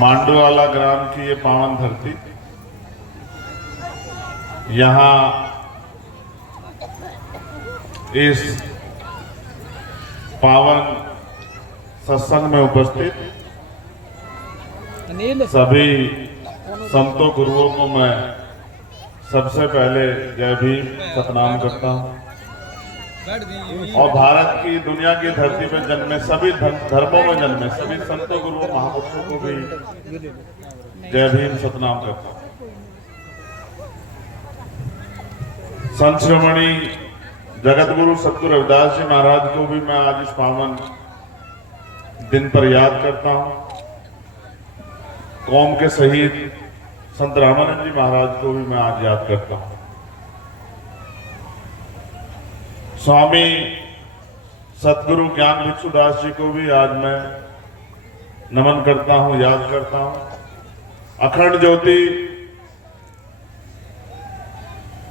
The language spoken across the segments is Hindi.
मांडूवाला ग्राम की ये पावन धरती, यहाँ इस पावन सत्संग में उपस्थित सभी संतों गुरुओं को मैं सबसे पहले जय भीम सतनाम करता हूँ और भारत की दुनिया की धरती पर जन्मे सभी धर्मों में जन्मे सभी संतों गुरुओं महापुरुषों को भी जय भीम सतनाम करता हूँ। संत शिरोमणि जगत गुरु सतगुरु रविदास जी महाराज को भी मैं आज इस पावन दिन पर याद करता हूँ। कौम के शहीद संत रामानंद जी महाराज को भी मैं आज याद करता हूँ। स्वामी सतगुरु ज्ञान भिक्षुदास जी को भी आज मैं नमन करता हूँ, याद करता हूँ। अखंड ज्योति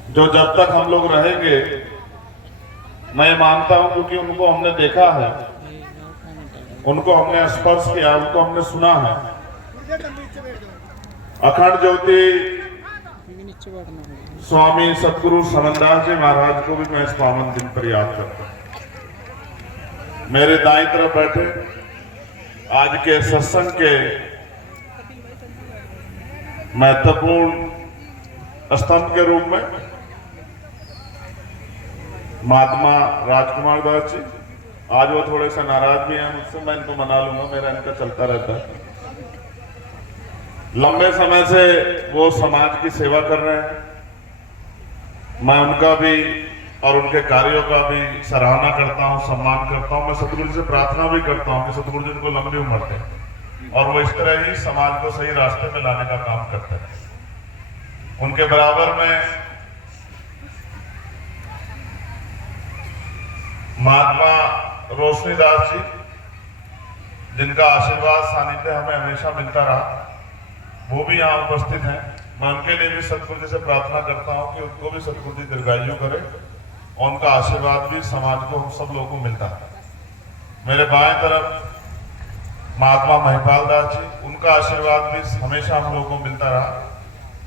जो जब तक हम लोग रहेंगे, मैं मानता हूं क्योंकि उनको हमने देखा है, उनको हमने स्पर्श किया, उनको हमने सुना है। अखंड ज्योति स्वामी सतगुरु समनदास जी महाराज को भी मैं इस पावन दिन पर याद करता हूं। मेरे दाईं तरफ बैठे आज के सत्संग के महत्वपूर्ण स्तंभ के रूप में महात्मा राजकुमार दास जी, आज वो थोड़े से नाराज भी हैं मुझसे, मैं इनको मना लूंगा, मेरा इनका चलता रहता है। लंबे समय से वो समाज की सेवा कर रहे हैं, मैं उनका भी और उनके कार्यों का भी सराहना करता हूं, सम्मान करता हूं। मैं सतगुरु से प्रार्थना भी करता हूं कि सतगुरु जी उनको लंबी उम्र दें और वो इस तरह ही समाज को सही रास्ते में लाने का काम करते हैं। उनके बराबर में महात्मा रोशनीदास जी, जिनका आशीर्वाद सानिध्य हमें हमेशा मिलता रहा, वो भी यहाँ उपस्थित हैं। मैं उनके लिए भी सतगुरु जी से प्रार्थना करता हूँ कि उनको भी सतगुरु जी दीर्घायु करे और उनका आशीर्वाद भी समाज को, हम सब लोगों को मिलता है। मेरे बाएं तरफ महात्मा महिपाल दास जी, उनका आशीर्वाद भी हमेशा हम लोगों को मिलता रहा।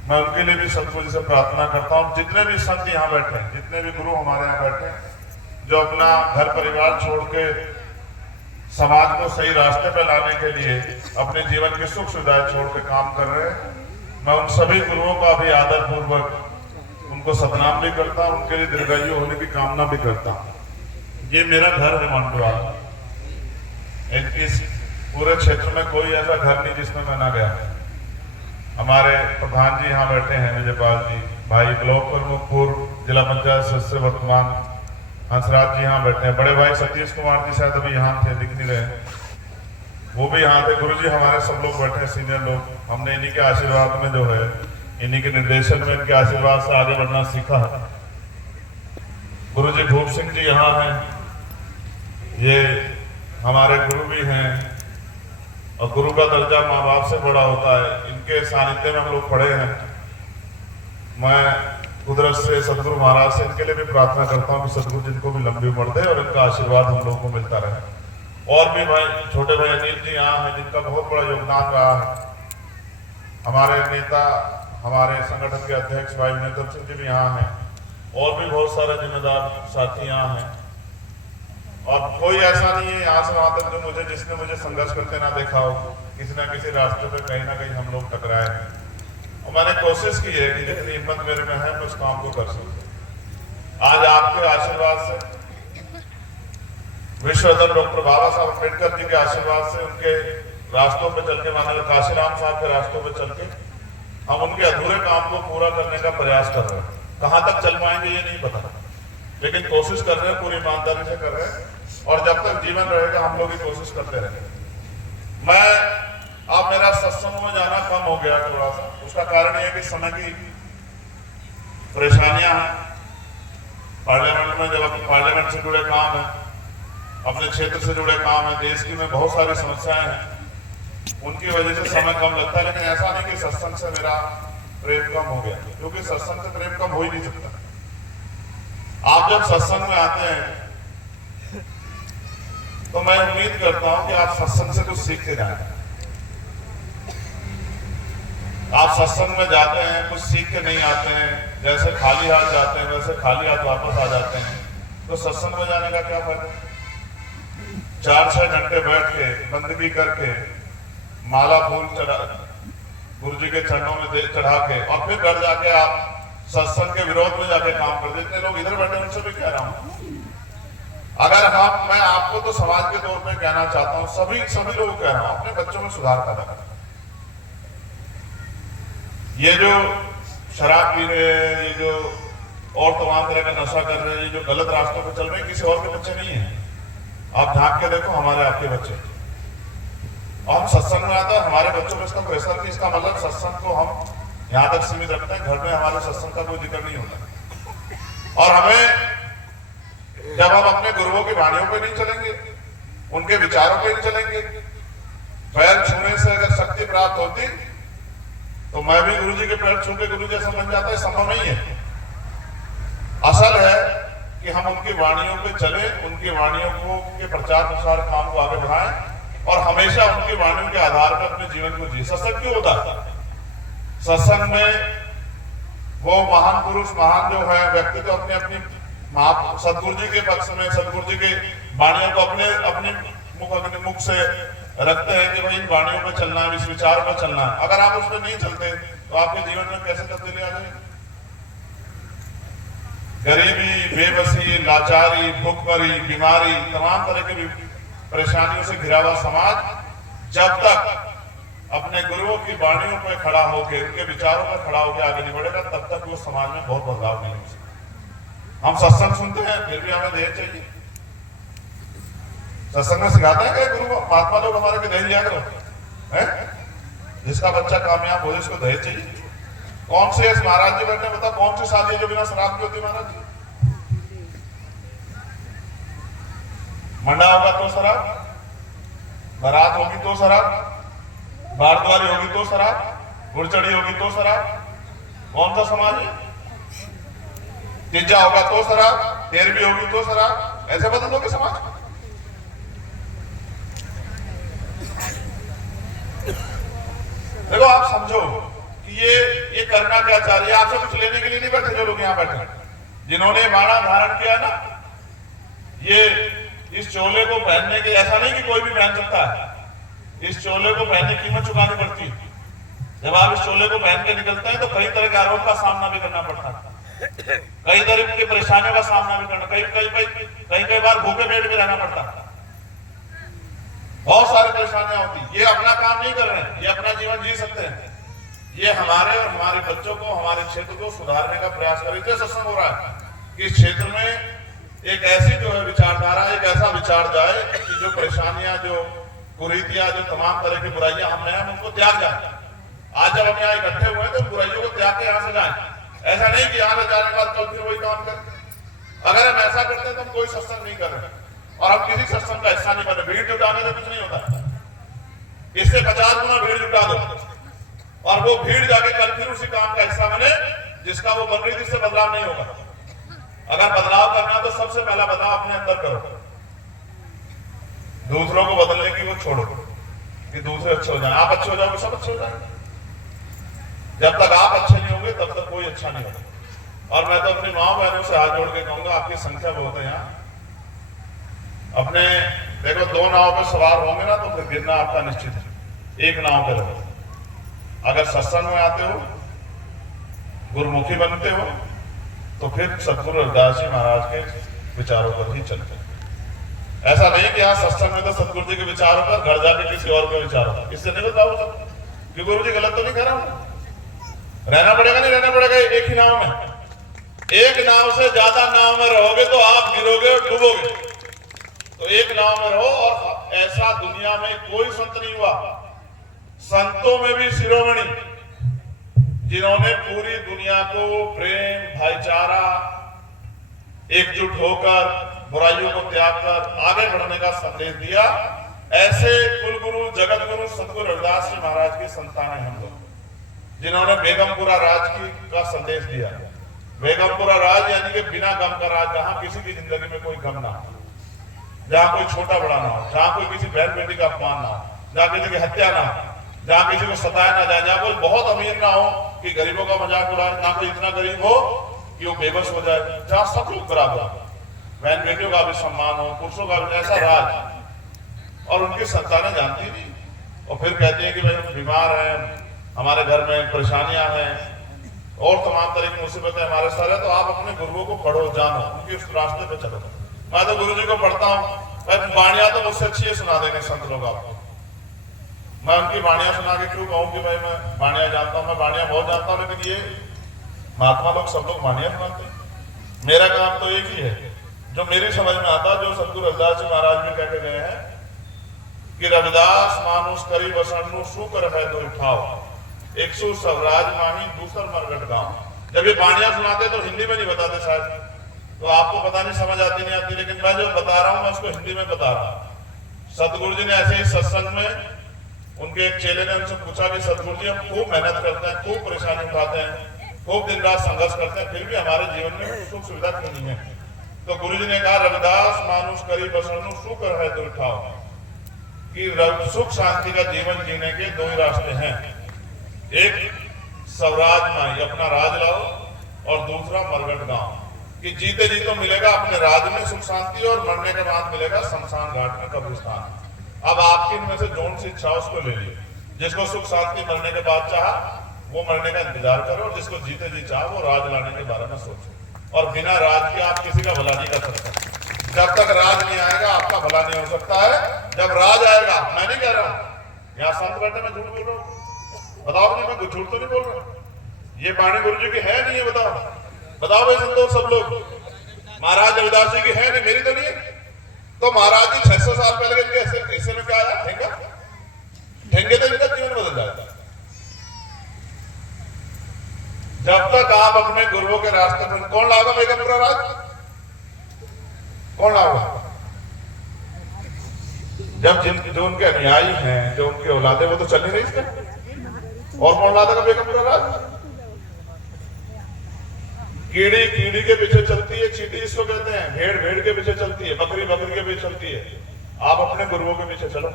मैं उनके लिए भी सतगुरु जी से प्रार्थना करता हूँ। जितने भी संत यहाँ बैठे हैं, जितने भी गुरु हमारे यहाँ बैठे हैं, जो अपना घर परिवार छोड़ के समाज को सही रास्ते पे लाने के लिए अपने जीवन की सुख सुविधाएं छोड़ के काम कर रहे हैं, मैं उन सभी गुरुओं का भी आदर पूर्वक उनको सतनाम भी करता हूं, उनके लिए दीर्घायु होने की कामना भी करता हूं। ये मेरा घर है मांडूवाला। इस पूरे क्षेत्र में कोई ऐसा घर नहीं जिसमें मैं ना गया। हमारे प्रधान जी यहाँ बैठे हैं, विजयपाल जी, भाई ब्लॉक प्रमुख पूर्व जिला पंचायत सदस्य वर्तमान हंसराज जी यहाँ बैठे हैं, बड़े भाई सतीश कुमार जी शायद अभी यहाँ थे, दिख नहीं रहे, वो भी यहाँ थे। गुरु जी हमारे सब लोग बैठे हैं, सीनियर लोग। हमने इन्हीं के आशीर्वाद में जो है, इन्हीं के निर्देशन में, इनके आशीर्वाद से आगे बढ़ना सीखा है। गुरु जी भूप सिंह जी यहाँ हैं, ये हमारे गुरु भी हैं और गुरु का दर्जा माँ बाप से बड़ा होता है। इनके सानिध्य में हम लोग पढ़े हैं। मैं कुदरत से सतगुरु महाराज से इनके लिए भी प्रार्थना करता हूँ कि सतगुरु जी को भी लंबी उम्र दे और इनका आशीर्वाद हम लोगों को मिलता रहे। और भी भाई, छोटे भाई अनिल जी यहाँ हैं, जिनका बहुत बड़ा योगदान रहा है। हमारे नेता, हमारे संगठन के अध्यक्ष भाई नेतृत्व सिंह जी भी यहाँ हैं और भी बहुत सारे जिम्मेदार साथी यहाँ हैं। और कोई ऐसा नहीं है यहाँ से वहां तक जो मुझे, जिसने मुझे संघर्ष करते ना देखा हो। किसी ना किसी रास्ते पे कहीं ना कहीं हम लोग टकराए हैं और मैंने कोशिश की है कि जितनी हिम्मत मेरे में है मैं उस काम को कर सकूं। आज आपके आशीर्वाद से, विश्वरत्न डॉक्टर बाबा साहब अम्बेडकर जी के आशीर्वाद से, उनके रास्तों पे चल के, माननीय काशीराम साहब के रास्तों पे चल के हम उनके अधूरे काम को पूरा करने का प्रयास कर रहे हैं। कहाँ तक चल पाएंगे ये नहीं पता, लेकिन कोशिश कर रहे हैं, पूरी ईमानदारी से कर रहे हैं और जब तक जीवन रहेगा हम लोग ही कोशिश करते रहेंगे। मैं अब मेरा सत्संग में जाना कम हो गया थोड़ा सा, उसका कारण यह है कि समय की परेशानियां हैं। पार्लियामेंट में जब पार्लियामेंट से जुड़े काम है, अपने क्षेत्र से जुड़े काम है, देश की में बहुत सारी समस्याएं हैं, उनकी वजह से समय कम लगता है। लेकिन ऐसा नहीं कि सत्संग से मेरा प्रेम कम हो गया, क्योंकि सत्संग से प्रेम कम हो ही नहीं सकता। आप जब सत्संग में आते हैं तो मैं उम्मीद करता हूं कि आप सत्संग से कुछ सीखते जाएं। आप सत्संग में जाते हैं, कुछ सीख के नहीं आते हैं, जैसे खाली हाथ जाते हैं वैसे खाली हाथ वापस आ जाते हैं, तो सत्संग में जाने का क्या फायदा? 4-6 घंटे बैठ के बंदगी करके माला फूल चढ़ा गुरु जी के चरणों में चढ़ा के और फिर घर जाके आप सत्संग के विरोध में जाके काम कर देते लोग इधर बैठे, उनसे भी कह रहा हूं। अगर मैं आपको तो समाज के तौर पे कहना चाहता हूं, सभी लोग कह रहा हूं, अपने बच्चों में सुधार पैदा करें। ये जो शराब पी रहे हैं, ये जो और तमाम तरह का नशा कर रहे हैं, ये जो गलत रास्तों पर चल रहे हैं, किसी और के बच्चे नहीं है। आप झांक के देखो, हमारे आपके बच्चे। और हम सत्संग में आते हैं, हमारे बच्चों में इसका कोई असर नहीं। इसका मतलब सत्संग को हम यहां तक सीमित रखते हैं, घर में हमारे सत्संग का कोई जिक्र नहीं होता। और हमें जब हम अपने गुरुओं की वाणियों पे नहीं चलेंगे, उनके विचारों पे नहीं चलेंगे, पैर छूने से अगर शक्ति प्राप्त होती तो मैं भी गुरु जी के पैर छू के गुरु जैसा बन जाता है, संभव नहीं है। असल है कि हम उनकी वाणियों पे चले, उनकी वाणियों को के प्रचार प्रसार काम को आगे बढ़ाएं और हमेशा उनकी वाणियों के आधार पर अपने जीवन को जिए। सत्संग क्यों होता है? सत्संग में वो महान पुरुष, महान जो है व्यक्ति तो अपनी अपनी सदगुरु जी के पक्ष में, सदगुरु जी के वाणियों को अपने मुख से रखते हैं कि भाई इन वाणियों पर चलना है, इस विचार पर चलना है। अगर आप उस पर नहीं चलते तो आपके जीवन में कैसे तब्दीली आ जाएगी? गरीबी, बेबसी, लाचारी, भूखमरी, बीमारी, तमाम तरह की परेशानियों से घिरा हुआ समाज जब तक अपने गुरुओं की वाणियों पर खड़ा होकर, उनके विचारों पर खड़ा होकर आगे नहीं बढ़ेगा, तब तक वो समाज में बहुत बदलाव नहीं हो सकता। हम सत्संग सुनते हैं, फिर भी हमें दहेज चाहिए। सत्संग में सिखाते हैं कि गुरु महात्मा लोग हमारे के दहेज लिया करो, है? जिसका बच्चा कामयाब हो उसको दहेज चाहिए। कौन से महाराज जी बैठे बता, कौन सी शादी है जो बिना शराब की होती? महाराज जी, मंडा होगा तो शराब, बारात होगी तो शराब, बारद्वारी होगी तो शराब, गुड़चड़ी होगी तो शराब। कौन सा समाज है? तीजा होगा तो शराब, तेरहवीं होगी तो शराब। ऐसे बदल दोगे समाज? देखो, आप समझो कि ये करना क्या चाह रही है। आपसे कुछ लेने के लिए नहीं बैठे जो लोग यहाँ बैठे, जिन्होंने माला धारण किया ना, ये इस चोले को पहनने के, ऐसा नहीं कि कोई भी पहन सकता है। इस चोले को पहनने की कीमत चुकानी पड़ती है। जब आप इस चोले को पहन के निकलते हैं तो कई तरह के आरोप का सामना भी करना पड़ता है, कई तरह की परेशानियों का सामना भी करना, कई बार भूखे पेट भी रहना पड़ता है। बहुत सारी परेशानियां होती। ये अपना काम नहीं कर रहे हैं, ये अपना जीवन जी सकते हैं। ये हमारे और हमारे बच्चों को, हमारे क्षेत्र को सुधारने का प्रयास करें। इसलिए सत्संग हो रहा है कि इस क्षेत्र में एक ऐसी जो है विचारधारा, एक ऐसा विचार जाए कि जो परेशानियां, जो कुरीतियां, जो तमाम तरह की बुराइयां हमने हैं, उनको त्याग जाए। आज जब हम यहाँ इकट्ठे हुए तो बुराइयों को त्याग के यहाँ से जाए। ऐसा नहीं कि यहाँ से जाने के बाद कल फिर वही काम करें। अगर हम ऐसा करते हैं तो हम कोई सत्संग नहीं कर रहे और हम किसी सत्संग का हिस्सा नहीं बने। भीड़ जुटाने से कुछ नहीं होता, इससे 50 गुना भीड़ जुटा दो और वो भीड़ जाके कल फिर उसी काम का हिस्सा बने जिसका वो बन रही थी। इससे बदलाव नहीं होगा। अगर बदलाव करना तो सबसे पहला बदलाव अपने अंदर करो, दूसरों को बदलने की वो छोड़ो कि दूसरे अच्छे हो जाए। आप अच्छे हो जाओगे, सब अच्छे हो जाएंगे। जब तक आप अच्छे नहीं होंगे तब तक कोई अच्छा नहीं होगा। और मैं तो अपनी माँ बहनों से हाथ जोड़ के कहूंगा, आपकी संख्या बहुत है यहाँ। अपने देखो, 2 नाव पे सवार होंगे ना तो फिर गिरना आपका निश्चित है। एक नाव पे रहो। अगर सत्संग में आते हो, गुरुमुखी बनते हो, तो फिर सतगुरु रविदास जी महाराज के विचारों पर ही चलते। ऐसा नहीं कि यहाँ सत्संग में तो सतगुरु जी के विचारों पर, घर जाके किसी और के विचारों पर। इससे नहीं बदलाव हो सकता कि गुरु जी गलत तो नहीं कह रहा हूं। रहना पड़ेगा, नहीं रहना पड़ेगा एक ही नाव में। एक नाव से ज्यादा नाव में रहोगे तो आप गिरोगे और डूबोगे। तो एक नाव में रहो। और ऐसा दुनिया में कोई संत नहीं हुआ, संतों में भी शिरोमणि, जिन्होंने पूरी दुनिया को प्रेम, भाईचारा, एकजुट होकर, बुराइयों को त्याग कर आगे बढ़ने का संदेश दिया। ऐसे कुलगुरु, जगत गुरु सतगुरु रविदास जी महाराज की संतान है हम लोग, जिन्होंने बेगमपुरा राज का संदेश दिया। बेगमपुरा राज यानी कि बिना गम का राज, जहां किसी की जिंदगी में कोई गम ना हो, जहां कोई छोटा बड़ा ना हो, जहां कोई किसी बहन बेटी का अपमान ना हो, जहां किसी की हत्या ना हो, जहां किसी को सताया ना जाए, जहां कोई बहुत अमीर ना हो कि गरीबों का मजाक उड़ाए, ना कोई इतना गरीब हो कि वो बेबस हो जाए, जहां सब लोग बराबर, बहन बेटियों का भी सम्मान हो, पुरुषों का भी, ऐसा राज। और उनकी संतानें जानती नहीं, और फिर कहती है कि भाई हम बीमार हैं, हमारे घर में परेशानियां हैं और तमाम तरह की मुसीबतें हमारे साथ है, तो आप अपने गुरुओं को पढ़ो, जानो, उनके उस रास्ते पे चलो। मैं तो गुरु जी को पढ़ता हूँ, भाई वाणियां तो मुझसे अच्छी सुना देंगे संत लोग आपको। मैं उनकी वाणियां सुना के क्यों कहूँ कि भाई मैं वाणियां जानता हूँ, मैं वाणियां बहुत जानता हूँ, लेकिन ये महात्मा लोग सब लोग वाणियां सुनाते हैं। मेरा काम तो एक ही है, जो मेरी समझ में आता, जो सतगुरु रविदास जी महाराज भी कह के गए हैं कि रविदास मानुष करी बसनु शुक्र है दो ठाव, एक सौ सवराज माही दूसर मरगट गांव। जब ये वाणियां सुनाते तो हिंदी में नहीं बताते शायद, तो आपको पता नहीं समझ आती नहीं आती, लेकिन मैं जो बता रहा हूं मैं उसको हिंदी में बता रहा हूं। सतगुरु जी ने ऐसे ही सत्संग में, उनके एक चेले ने उनसे पूछा कि सतगुरु जी हम खूब मेहनत करते हैं, खूब परेशानी उठाते हैं, खूब दिन रात संघर्ष करते हैं, फिर भी हमारे जीवन में सुख सुविधा क्यों नहीं है? तो गुरु जी ने कहा रविदास मानुष करी बसनु शुक्र है दो ठाव, कि सुख शांति का जीवन जीने के दो ही रास्ते हैं, एक स्वराज माई अपना राज लाओ, और दूसरा मरगट गांव, कि जीते जी तो मिलेगा अपने राज में सुख शांति, और मरने के बाद मिलेगा शमशान घाट में कब्रिस्तान। अब आपकी इनमें से जोन सी इच्छा उसको ले ली, जिसको सुख शांति मरने के बाद चाहा वो मरने का इंतजार करो, और जिसको जीते जी चाह वो राज लाने के बारे में सोचो। और बिना राज के आप किसी का भला नहीं कर सकते। जब तक राज नहीं आएगा आपका भला नहीं हो सकता है, जब राज आएगा, मैं नहीं कह रहा हूं यहाँ संत बैठे में झूठ बोल रहा हूं, बताओ नहीं, मैं कुछ झूठ तो नहीं बोल रहा, ये वाणी गुरु जी की है नहीं है, बताओ बताओ भाई संतोष सब लोग, महाराज रविदास जी की है नहीं, मेरी तो नहीं है। तो महाराज जी 600 साल पहले के ऐसे में क्या आया, ठेंगा ठेंगे तो इनका जीवन बदल जाता है। जब तक आप अपने गुरुओं के रास्ते पर, कौन लाओगा बेगमपुरा राज, कौन लाओगा? जब जो उनके अनुयायी हैं, जो उनके औलादे, वो तो चल नहीं रही इसमें, और कौन ला देगा बेगमपुरा राज? कीड़ी कीड़ी के पीछे चलती है, चींटी इसको कहते हैं, भेड़ भेड़ के पीछे चलती है, बकरी बकरी के पीछे चलती है। आप अपने गुरुओं के पीछे चलो,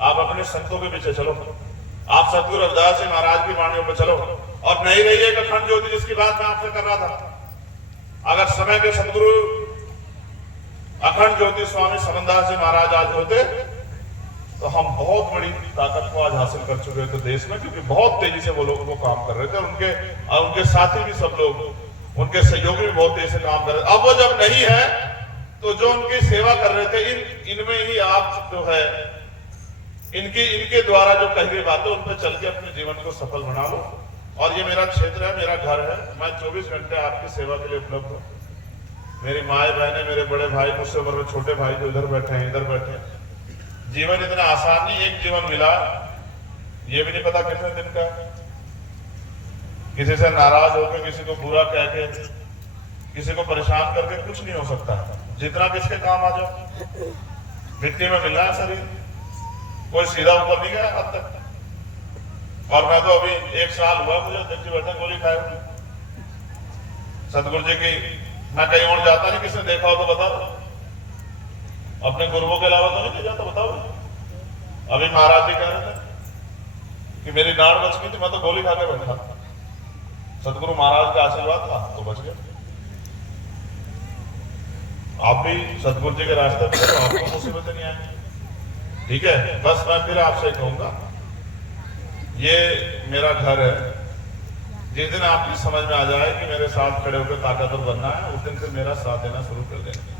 आप अपने संतों के पीछे चलो, आप सतगुरु रविदास जी महाराज की वाणियों पर चलो, और नहीं रही एक अखंड ज्योति जिसकी बात मैं आपसे कर रहा था। अगर समय के सतगुरु अखंड ज्योति स्वामी समनदास जी महाराज आज होते तो हम बहुत बड़ी ताकत को आज हासिल कर चुके थे देश में, क्योंकि बहुत तेजी से वो लोग वो काम कर रहे थे, उनके साथी भी सब लोग, उनके सहयोगी भी बहुत तेजी से काम कर रहे थे। अब वो जब नहीं है तो जो उनकी सेवा कर रहे थे, इनमें ही आप जो है इनके द्वारा जो कही गई बातें उन पर चल के अपने जीवन को सफल बना लो। और ये मेरा क्षेत्र है, मेरा घर है, मैं 24 घंटे आपकी सेवा के लिए उपलब्ध हूँ। मेरी माए बहने, मेरे बड़े भाई, मुझसे उम्र में छोटे भाई जो इधर बैठे हैं, इधर बैठे हैं। जीवन इतना आसान नहीं, एक जीवन मिला, ये भी नहीं पता कितने दिन का। किसी से नाराज होकर, किसी को बुरा कह के, किसी को परेशान करके कुछ नहीं हो सकता। जितना किसके काम आ जाओ, मिट्टी में मिल रहा है शरीर, कोई सीधा ऊपर नहीं गया अब तक। और मैं तो अभी 1 साल हुआ मुझे अध्यक्ष जी बैठे गोली खाए हुए सतगुरु जी की। मैं कहीं और जाता नहीं, किसने देखा हो तो बताओ, अपने गुरुओं के अलावा तो नहीं जाता, बताओ। अभी महाराज जी कह रहे थे कि मेरी नाड़ बच गई थी, मैं तो गोली खा के बैठा, सतगुरु महाराज का आशीर्वाद था तो बच गया। आप भी सतगुरु जी के रास्ते पे तो आपको मुसीबतें नहीं आएंगी, ठीक है। बस मैं फिर आपसे कहूंगा, ये मेरा घर है, जिस दिन आपकी समझ में आ जाए कि मेरे साथ खड़े होकर ताकतवर बनना है, उस दिन से मेरा साथ देना शुरू कर देंगे।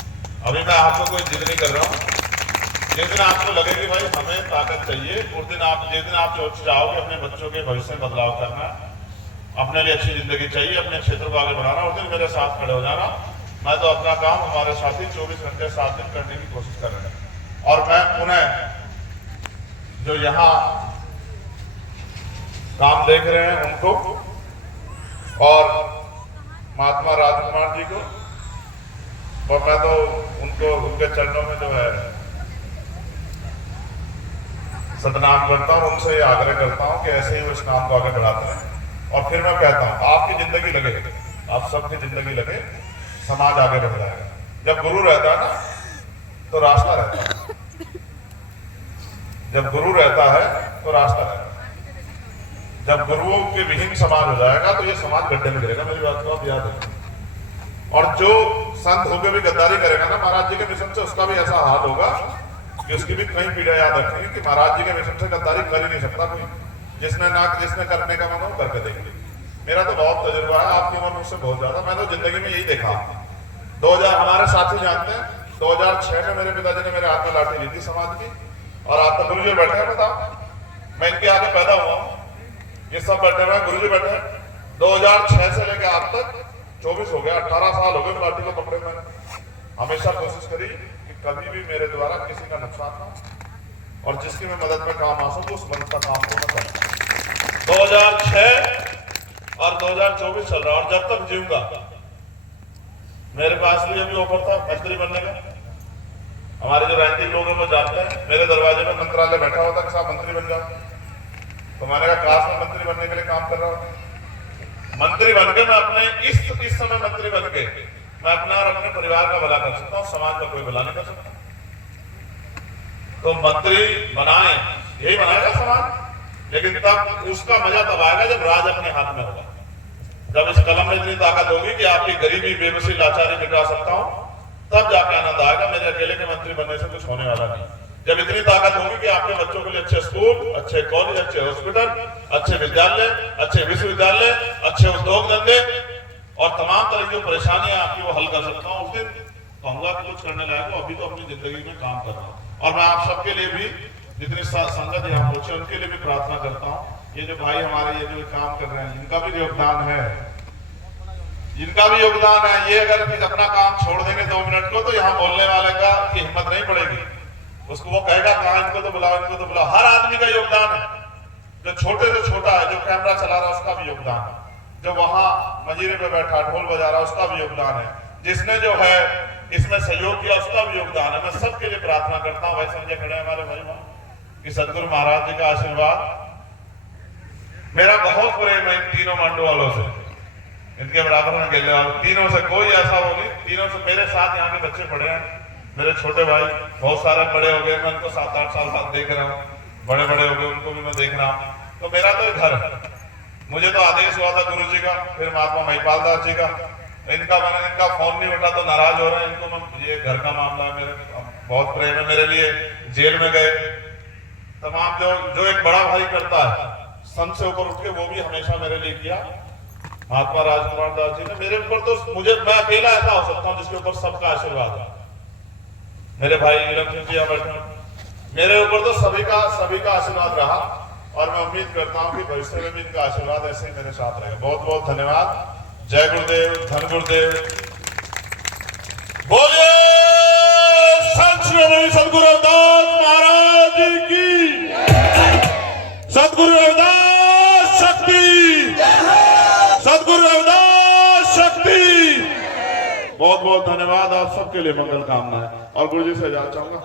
अभी मैं आपको कोई जिद नहीं कर रहा हूँ, जिस दिन आपको लगे कि भाई हमें ताकत चाहिए, उस दिन जिस दिन आप चाहोगे अपने बच्चों के भविष्य में बदलाव करना, अपने लिए अच्छी जिंदगी चाहिए, अपने क्षेत्र को आगे बढ़ाना, उस दिन मेरे साथ खड़े हो जाना। मैं तो अपना काम, हमारे साथी 24 घंटे 7 दिन करने की कोशिश कर रहे हैं। और मैं पुनः जो यहाँ काम देख रहे हैं उनको और महात्मा राजकुमार जी को, और मैं तो उनको उनके चरणों में जो है सतनाम करता हूँ, उनसे ये आग्रह करता हूँ कि ऐसे ही वो इस काम को आगे बढ़ाते हैं। और फिर मैं कहता हूँ आपकी जिंदगी लगे, आप सबकी जिंदगी लगे, समाज आगे बढ़ जाएगा। जब गुरु रहता है ना तो रास्ता रहता है। जब गुरु रहता है तो रास्ता रहता है। जब गुरुओं के विहीन समाज हो जाएगा तो ये समाज गड्ढे में गिरेगा। मेरी बात को आप याद रखें। और जो संत होकर भी गद्दारी करेगा ना महाराज जी के मिशन से, उसका भी ऐसा हाल होगा कि उसकी भी कई पीढ़ियां याद रखेंगे कि महाराज जी के मिशन से गद्दारी कर ही नहीं सकता कोई। जिसने करने का मन हो करके देख ली। मेरा तो बहुत तजुर्बा है, आपकी उम्र मुझसे बहुत ज्यादा। मैं तो जिंदगी में यही देखा। 2000 हमारे साथी जानते हैं, 2006 में मेरे पिताजी ने मेरे हाथ में लाठी ली थी समाज की, और आप तो गुरु जी बैठे हैं, बताओ मैं इनके आगे पैदा हुआ हूँ, ये सब बैठे हुए गुरु जी बैठे हैं। 2006 से लेकर अब तक 24 हो गया, 18 साल हो गए लाठी को पकड़े। मैंने हमेशा कोशिश करी कि कभी भी मेरे द्वारा किसी का नुकसान ना हो, और जिसकी मैं मदद में काम आ सकूं उस मदद का काम को मैं करूं। 2006 और 2024 चल रहा, और जब तक जीऊंगा मेरे पास भी अभी ऑफर था मंत्री बनने का। हमारे जो रैंकिंग लोग हैं वो जानते हैं, मेरे दरवाजे में मंत्रालय बैठा होता कि साहब मंत्री बन जाओ, तो मैंने कहा काश में मंत्री बनने के लिए काम कर रहा हूँ। मंत्री बनके मैं अपने इस समय मंत्री बनके मैं अपना और अपने परिवार का भला कर सकता हूँ, समाज का कोई भला नहीं कर सकता। तो मंत्री बनाए, यही बनाएगा समाज, लेकिन तब उसका मजा तब आएगा जब राज अपने हाथ में होगा। जब इस कलम में इतनी ताकत होगी कि आपकी गरीबी, बेबसी, लाचारी मिटा सकता हूँ, तब जाके आनंद आएगा। मेरे अकेले के मंत्री बनने से कुछ होने वाला नहीं। जब इतनी ताकत होगी कि आपके बच्चों के लिए अच्छे स्कूल, अच्छे कॉलेज, अच्छे हॉस्पिटल, अच्छे विद्यालय, अच्छे विश्वविद्यालय, अच्छे उद्योग धंधे और तमाम तरह की जो परेशानियां आपकी वो हल कर सकता हूँ, उस दिन कहूंगा कि कुछ करने लायक हो। अभी तो अपनी जिंदगी में काम कर रहा हूँ, और मैं आप सबके लिए भी, जितनी संगत यहाँ पहुंचे उनके लिए भी प्रार्थना करता हूँ। ये जो भाई हमारे ये जो काम कर रहे हैं, इनका भी योगदान है, इनका भी योगदान है। ये अगर अपना काम छोड़ देंगे 2 मिनट को, तो यहाँ बोलने वाले का की हिम्मत नहीं पड़ेगी। उसको वो कहेगा कहाँ इनको तो बुलाओ, इनको तो बुलाओ। हर आदमी का योगदान है, जो छोटे से छोटा है, जो कैमरा चला रहा है उसका भी योगदान है, जो वहां मंजीरे पे बैठा ढोल बजा रहा है उसका भी योगदान है, जिसने जो है इसमें सहयोग किया उसका भी योगदान है। मैं सबके लिए प्रार्थना करता हूँ। भाई संजय खड़े हमारे भाई वहां कि सदगुरु महाराज जी का आशीर्वाद, मेरा बहुत प्रेम है इन तीनों मांडू वालों से, इनके बराबर में गेले वालों, तीनों से कोई ऐसा वो नहीं। तीनों से मेरे साथ यहाँ के बच्चे पढ़े हैं, मेरे छोटे भाई बहुत सारे बड़े हो गए, मैं उनको 7-8 साल बाद देख रहा हूँ, बड़े बड़े हो गए उनको भी मैं देख रहा हूँ। तो मेरा तो घर है। मुझे तो आदेश हुआ था गुरु जी का, फिर महात्मा महिपाल दास जी का, इनका फोन नहीं उठा तो नाराज हो रहे हैं। इनको मैं, ये घर का मामला है, मेरे बहुत प्रेम है मेरे लिए। जेल में गए तमाम जो एक बड़ा भाई करता है सन से ऊपर उठ के, वो भी हमेशा मेरे लिए किया महात्मा राजकुमार दास जी ने। मेरे ऊपर तो मैं अकेला ऐसा हो सकता हूँ जिसके ऊपर सबका आशीर्वाद है। मेरे भाई नीलम सिंह जी बैठे, मेरे ऊपर तो सभी का आशीर्वाद रहा, और मैं उम्मीद करता हूँ कि भविष्य में भी इनका आशीर्वाद ऐसे ही मेरे साथ रहेगा। बहुत बहुत धन्यवाद। जय गुरुदेव, धन गुरुदेव। बोलिए सदगुरु रविदास महाराज की, सदगुरु रविदास शक्ति, सदगुरु रविदास शक्ति। बहुत बहुत धन्यवाद। आप सबके लिए मंगल कामना है, और गुरु जी से इजाजत चाहूंगा।